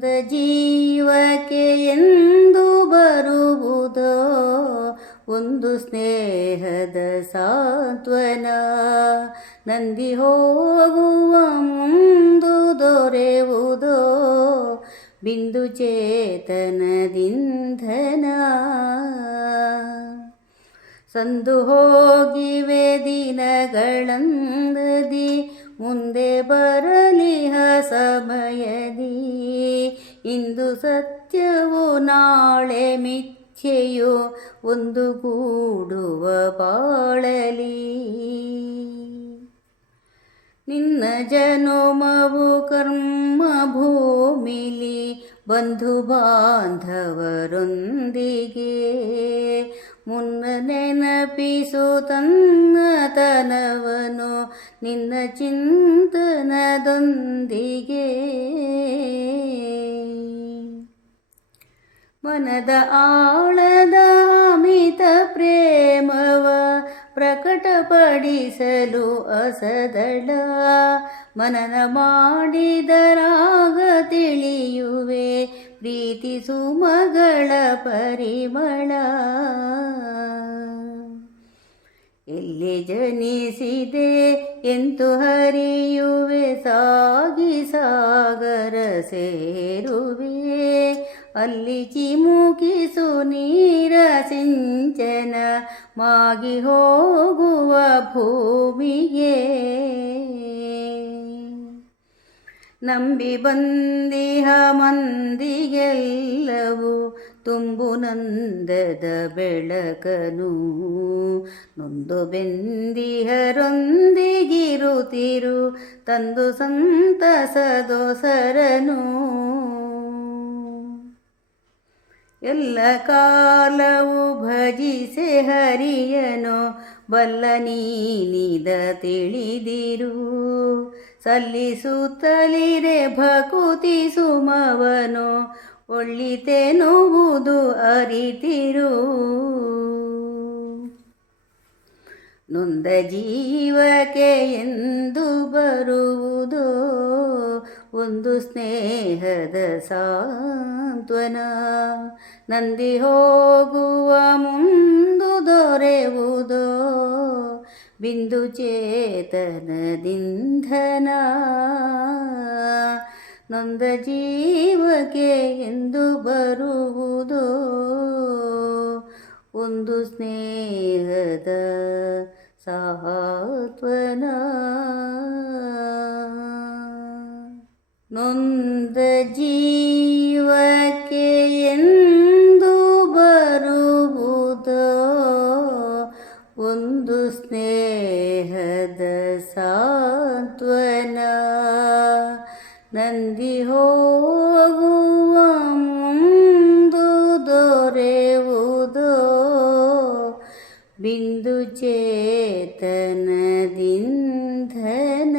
ನೊಂದ ಜೀವಕ್ಕೆ ಎಂದು ಬರುವುದೋ ಒಂದು ಸ್ನೇಹದ ಸಾಂತ್ವನ. ನಂದಿ ಹೋಗುವ ಮುಂದು ದೊರೆಯುವುದೋ ಬಿಂದು ಚೇತನದಿಂಧನ. ಸಂದು ಹೋಗಿವೆ ದಿನಗಳಂದದಿ ಮುಂದೆ ಬರಲಿಹ ಸಮಯದಿ. ಇಂದು ಸತ್ಯವು ನಾಳೆ ಮಿಥ್ಯೆಯು ಒಂದು ಗೂಡುವ ಬಾಳಲಿ. ನಿನ್ನ ಜನುಮವು ಕರ್ಮ ಭೂಮಿಲಿ ಬಂಧು ಬಾಂಧವರೊಂದಿಗೆ. ಮುನ್ನ ನೆನಪಿಸು ತನ್ನತನವನು ನಿನ್ನ ಚಿಂತನದೊಂದಿಗೆ. ಮನದ ಆಳದ ಅಮಿತ ಪ್ರೇಮವ ಪ್ರಕಟಪಡಿಸಲು ಅಸದಳ. ಮನನ ಮಾಡಿದರಾಗ ತಿಳಿಯುವೆ ಪ್ರೀತಿ ಸುಮಗಳ ಪರಿಮಳ. ಎಲ್ಲಿ ಜನಿಸಿದೆ ಎಂತು ಹರಿಯುವೆ ಸಾಗಿ ಸಾಗರ ಸೇರುವೆ. ಅಲ್ಲಿ ಚಿಮುಕಿಸು ನೀರ ಸಿಂಚನ ಮಾಗಿ ಹೋಗುವ ಭೂಮಿಗೆ. ನಂಬಿ ಬಂದಿಹ ಮಂದಿಗೆಲ್ಲವೂ ತುಂಬು ನಂದದ ಬೆಳಕನು. ನೊಂದು ಬೆಂದಿಹರೊಂದಿಗಿರುತ್ತಿರು ತಂದು ಸಂತಸದೊಸರನು. ಎಲ್ಲ ಕಾಲವು ಭಜಿಸೆ ಹರಿಯನು ಬಲ್ಲ ನೀನಿದ ತಿಳಿದಿರು. ಸಲ್ಲಿಸುತ್ತಲಿರೆ ಭಕುತಿ ಸುಮವನು ಒಳ್ಳಿತೆನುವುದು ಅರಿತಿರು. ನೊಂದ ಜೀವಕ್ಕೆ ಎಂದು ಬರುವುದೋ ಒಂದು ಸ್ನೇಹದ ಸಾಂತ್ವನ. ನಂದಿ ಹೋಗುವ ಮುಂದು ದೊರೆಯುವುದೋ ಬಿಂದು ಚೇತನದಿಂಧನ. ನೊಂದ ಜೀವಕ್ಕೆ ಎಂದು ಬರುವುದೋ ಒಂದು ಸ್ನೇಹದ ಸಾಂತ್ವನ. ನೊಂದ ಜೀವಕ್ಕೆ ಎಂದು ಬರುವುದೋ ಒಂದು ಸ್ನೇಹದ ಸಾಂತ್ವನ. ನಂದಿ ಹೋಗುವ ಮುಂದು ದೊರೆಯುವುದೋ ಬಿಂದು ಚೇತನದಿಂಧನ.